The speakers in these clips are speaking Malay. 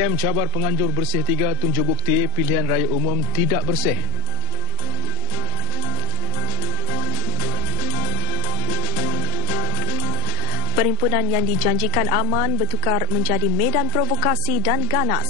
PM cabar penganjur bersih 3 tunjuk bukti pilihan raya umum tidak bersih. Perhimpunan yang dijanjikan aman bertukar menjadi medan provokasi dan ganas.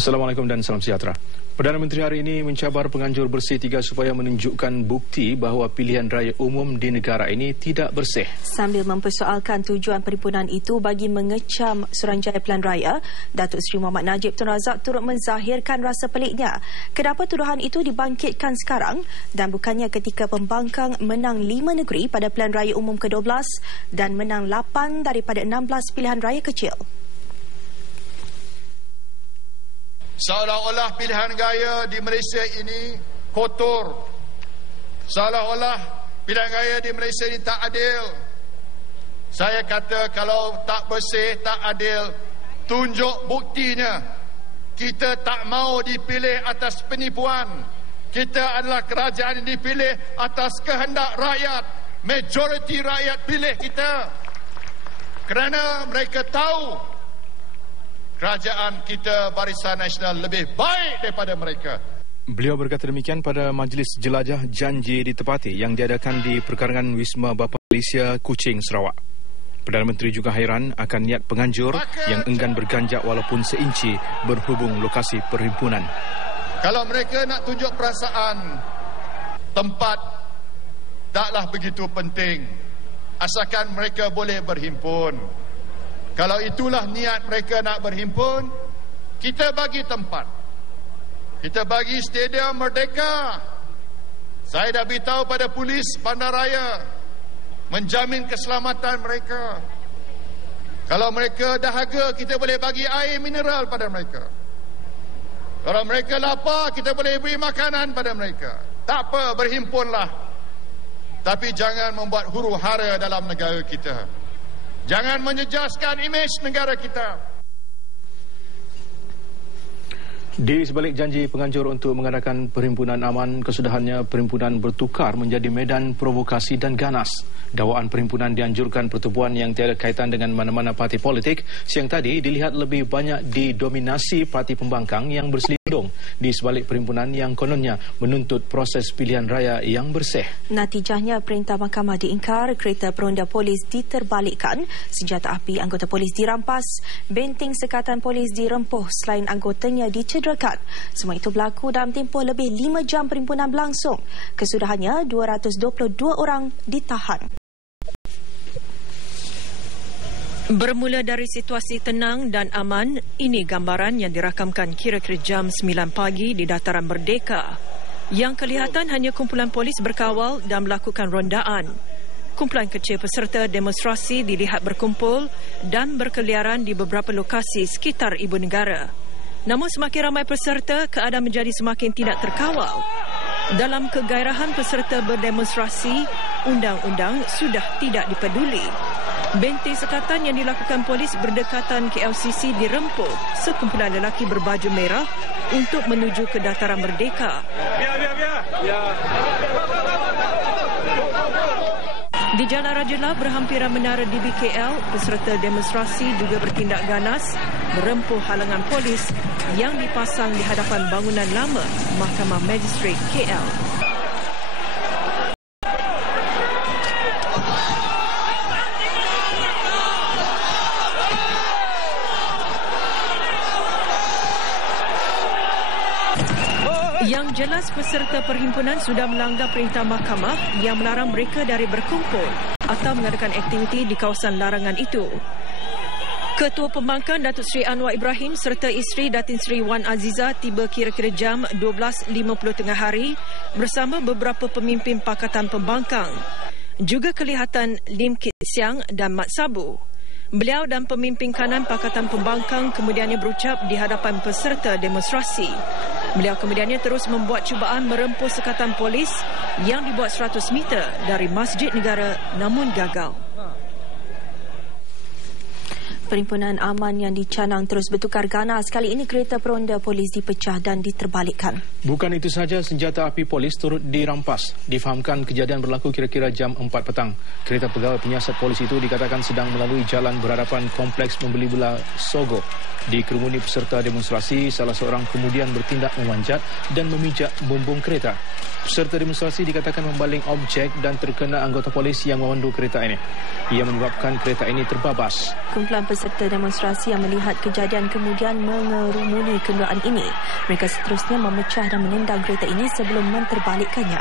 Assalamualaikum dan salam sejahtera. Perdana Menteri hari ini mencabar penganjur bersih 3 supaya menunjukkan bukti bahawa pilihan raya umum di negara ini tidak bersih. Sambil mempersoalkan tujuan perhimpunan itu bagi mengecam Suruhanjaya Pilihan Raya, Datuk Seri Muhammad Najib Tun Razak turut menzahirkan rasa peliknya kenapa tuduhan itu dibangkitkan sekarang dan bukannya ketika pembangkang menang 5 negeri pada pilihan raya umum ke-12 dan menang 8 daripada 16 pilihan raya kecil. Seolah-olah pilihan raya di Malaysia ini kotor. Seolah-olah pilihan raya di Malaysia ini tak adil. Saya kata kalau tak bersih, tak adil, tunjuk buktinya. Kita tak mau dipilih atas penipuan. Kita adalah kerajaan yang dipilih atas kehendak rakyat. Majoriti rakyat pilih kita. Kerana mereka tahu kerajaan kita Barisan Nasional lebih baik daripada mereka. Beliau berkata demikian pada Majlis Jelajah Janji Ditepati yang diadakan di perkarangan Wisma Bapa Malaysia, Kuching, Sarawak. Perdana Menteri juga hairan akan niat penganjur yang enggan berganjak walaupun seinci berhubung lokasi perhimpunan. Kalau mereka nak tunjuk perasaan, tempat taklah begitu penting. Asalkan mereka boleh berhimpun. Kalau itulah niat mereka nak berhimpun, kita bagi tempat. Kita bagi Stadium Merdeka. Saya dah beritahu pada polis bandaraya menjamin keselamatan mereka. Kalau mereka dahaga, kita boleh bagi air mineral pada mereka. Kalau mereka lapar, kita boleh beri makanan pada mereka. Tak apa, berhimpunlah. Tapi jangan membuat huru hara dalam negara kita. Jangan menyejaskan imej negara kita. Di sebalik janji penganjur untuk mengadakan perhimpunan aman, kesudahannya perhimpunan bertukar menjadi medan provokasi dan ganas. Dakwaan perhimpunan dianjurkan pertubuhan yang tiada kaitan dengan mana-mana parti politik siang tadi dilihat lebih banyak didominasi parti pembangkang yang berselindung di sebalik perhimpunan yang kononnya menuntut proses pilihan raya yang bersih. Natijahnya perintah mahkamah diingkar, kereta peronda polis diterbalikkan, senjata api anggota polis dirampas, benteng sekatan polis dirempuh selain anggotanya dicederakan. Semua itu berlaku dalam tempoh lebih 5 jam perhimpunan berlangsung. Kesudahannya 222 orang ditahan. Bermula dari situasi tenang dan aman, ini gambaran yang dirakamkan kira-kira jam 9 pagi di Dataran Merdeka. Yang kelihatan hanya kumpulan polis berkawal dan melakukan rondaan. Kumpulan kecil peserta demonstrasi dilihat berkumpul dan berkeliaran di beberapa lokasi sekitar ibu negara. Namun semakin ramai peserta, keadaan menjadi semakin tidak terkawal. Dalam kegairahan peserta berdemonstrasi, undang-undang sudah tidak dipeduli. Benteng sekatan yang dilakukan polis berdekatan KLCC dirempuh sekumpulan lelaki berbaju merah untuk menuju ke Dataran Merdeka. Di Jalan Raja La berhampiran menara DBKL, peserta demonstrasi juga bertindak ganas merempuh halangan polis yang dipasang di hadapan bangunan lama Mahkamah Magistrate KL. Yang jelas peserta perhimpunan sudah melanggar perintah mahkamah yang melarang mereka dari berkumpul atau mengadakan aktiviti di kawasan larangan itu. Ketua Pembangkang Datuk Seri Anwar Ibrahim serta isteri Datin Seri Wan Aziza tiba kira-kira jam 12.50 tengah hari bersama beberapa pemimpin Pakatan Pembangkang. Juga kelihatan Lim Kit Siang dan Mat Sabu. Beliau dan pemimpin kanan Pakatan Pembangkang kemudiannya berucap di hadapan peserta demonstrasi. Beliau kemudiannya terus membuat cubaan merempuh sekatan polis yang dibuat 100 meter dari Masjid Negara namun gagal. Perhimpunan Aman yang dicanang terus bertukar ganas. Kali ini kereta peronda polis dipecah dan diterbalikkan. Bukan itu sahaja, senjata api polis turut dirampas. Difahamkan kejadian berlaku kira-kira jam 4 petang. Kereta pegawai penyiasat polis itu dikatakan sedang melalui jalan berhadapan kompleks membeli belah Sogo. Dikerumuni peserta demonstrasi, salah seorang kemudian bertindak memanjat dan memijak bumbung kereta. Peserta demonstrasi dikatakan membaling objek dan terkena anggota polis yang memandu kereta ini. Ia menyebabkan kereta ini terbabas. Kumpulan peserta demonstrasi yang melihat kejadian kemudian mengerumuni kenderaan ini. Mereka seterusnya memecah dan menendang kereta ini sebelum menterbalikkannya.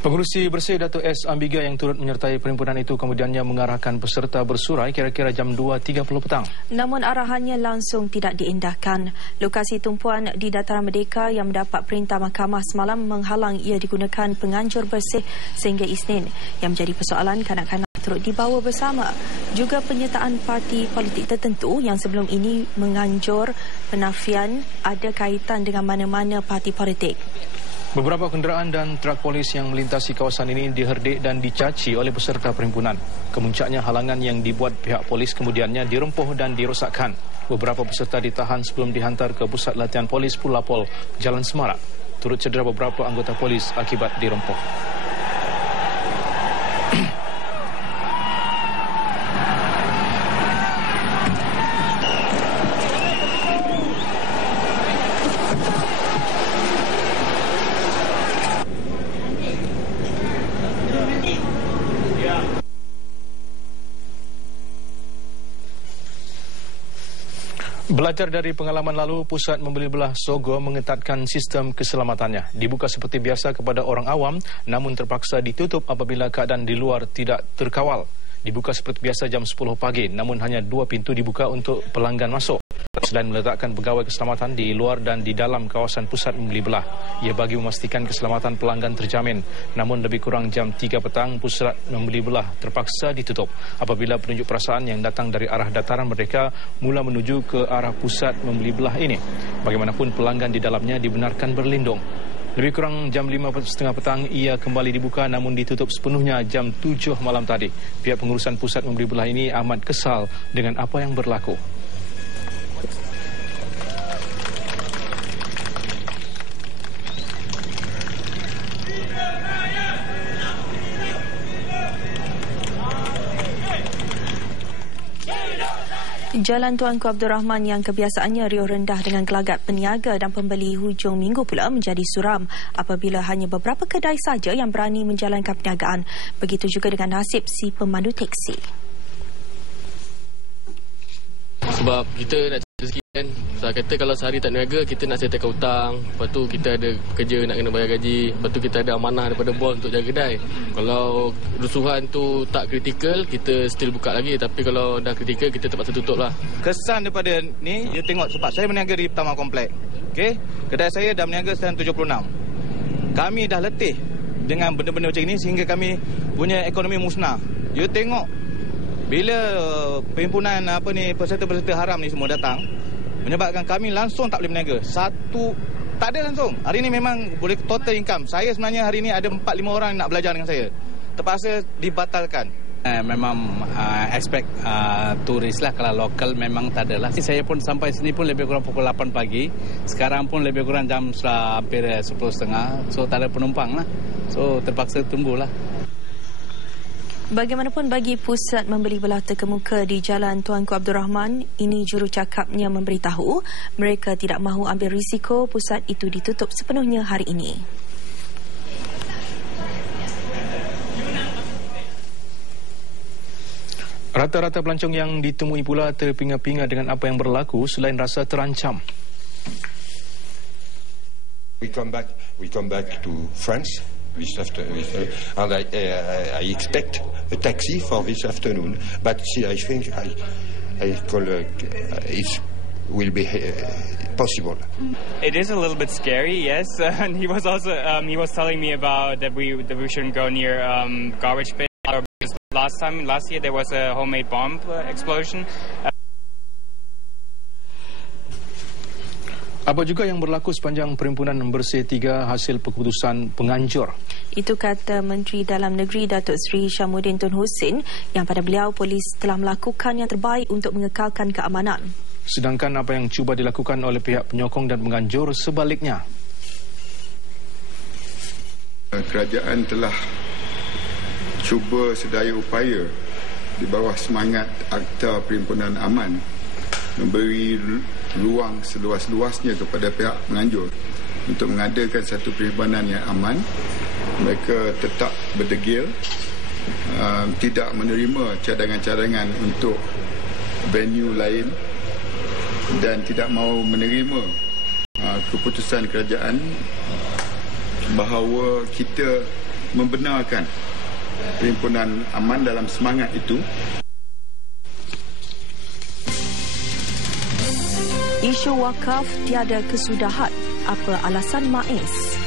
Pengurusi bersih Dato' S. Ambiga yang turut menyertai perhimpunan itu kemudiannya mengarahkan peserta bersurai kira-kira jam 2.30 petang. Namun arahannya langsung tidak diindahkan. Lokasi tumpuan di Dataran Merdeka yang mendapat perintah mahkamah semalam menghalang ia digunakan penganjur bersih sehingga Isnin. Yang menjadi persoalan, kanak-kanak turut dibawa bersama. Juga penyertaan parti politik tertentu yang sebelum ini menganjur penafian ada kaitan dengan mana-mana parti politik. Beberapa kenderaan dan trak polis yang melintasi kawasan ini diherdik dan dicaci oleh peserta perhimpunan. Kemuncaknya halangan yang dibuat pihak polis kemudiannya dirempuh dan dirosakkan. Beberapa peserta ditahan sebelum dihantar ke pusat latihan polis Pulapol, Jalan Semarak. Turut cedera beberapa anggota polis akibat dirempuh. Belajar dari pengalaman lalu, Pusat Membeli Belah Sogo mengetatkan sistem keselamatannya. Dibuka seperti biasa kepada orang awam, namun terpaksa ditutup apabila keadaan di luar tidak terkawal. Dibuka seperti biasa jam 10 pagi, namun hanya 2 pintu dibuka untuk pelanggan masuk. Selain meletakkan pegawai keselamatan di luar dan di dalam kawasan pusat membeli belah, ia bagi memastikan keselamatan pelanggan terjamin. Namun lebih kurang jam 3 petang, pusat membeli belah terpaksa ditutup apabila penunjuk perasaan yang datang dari arah Dataran Merdeka mula menuju ke arah pusat membeli belah ini. Bagaimanapun pelanggan di dalamnya dibenarkan berlindung. Lebih kurang jam 5.30 petang ia kembali dibuka namun ditutup sepenuhnya jam 7 malam tadi. Pihak pengurusan pusat membeli belah ini amat kesal dengan apa yang berlaku. Jalan Tuanku Abdul Rahman yang kebiasaannya riuh rendah dengan gelagat peniaga dan pembeli hujung minggu pula menjadi suram apabila hanya beberapa kedai saja yang berani menjalankan perniagaan. Begitu juga dengan nasib si pemandu teksi. Sebab kita nak cerita sikit kan, saya kata kalau sehari tak niaga, kita nak settlekan hutang, lepas tu kita ada kerja nak kena bayar gaji, lepas tu kita ada amanah daripada bos untuk jaga kedai. Kalau rusuhan tu tak kritikal, kita still buka lagi, tapi kalau dah kritikal, kita terpaksa tutup lah. Kesan daripada ni, you tengok sebab saya berniaga di Pertama Komplek. Okay? Kedai saya dah berniaga tahun 76. Kami dah letih dengan benda-benda macam ini sehingga kami punya ekonomi musnah. You tengok bila perhimpunan peserta-peserta haram ni semua datang, menyebabkan kami langsung tak boleh berniaga. Tak ada langsung. Hari ni memang boleh total income. Saya sebenarnya hari ni ada 4-5 orang nak belajar dengan saya. Terpaksa dibatalkan. Memang aspek turis lah. Kalau lokal memang tak ada lah. Saya pun sampai sini pun lebih kurang pukul 8 pagi. Sekarang pun lebih kurang jam hampir 10.30. So tak ada penumpang lah. So terpaksa tunggu lah. Bagaimanapun bagi pusat membeli belah terkemuka di Jalan Tuanku Abdul Rahman, ini jurucakapnya memberitahu mereka tidak mahu ambil risiko pusat itu ditutup sepenuhnya hari ini. Rata-rata pelancong yang ditemui pula terpinga-pinga dengan apa yang berlaku selain rasa terancam. We come back to France this afternoon, and I expect a taxi for this afternoon. But see, I think I call it will be possible. It is a little bit scary, yes. And he was also telling me about that we shouldn't go near garbage bin. Last year there was a homemade bomb explosion. Apa juga yang berlaku sepanjang Perhimpunan Bersih 3 hasil keputusan penganjur? Itu kata Menteri Dalam Negeri Datuk Seri Syamuddin Tun Hussein yang pada beliau polis telah melakukan yang terbaik untuk mengekalkan keamanan. Sedangkan apa yang cuba dilakukan oleh pihak penyokong dan penganjur sebaliknya. Kerajaan telah cuba sedaya upaya di bawah semangat Akta Perhimpunan Aman memberi ruang seluas-luasnya kepada pihak penganjur untuk mengadakan satu perhimpunan yang aman. Mereka tetap berdegil, tidak menerima cadangan-cadangan untuk venue lain dan tidak mahu menerima keputusan kerajaan bahawa kita membenarkan Perhimpunan Aman dalam semangat itu. Isu wakaf tiada kesudahan. Apa alasan MAIS?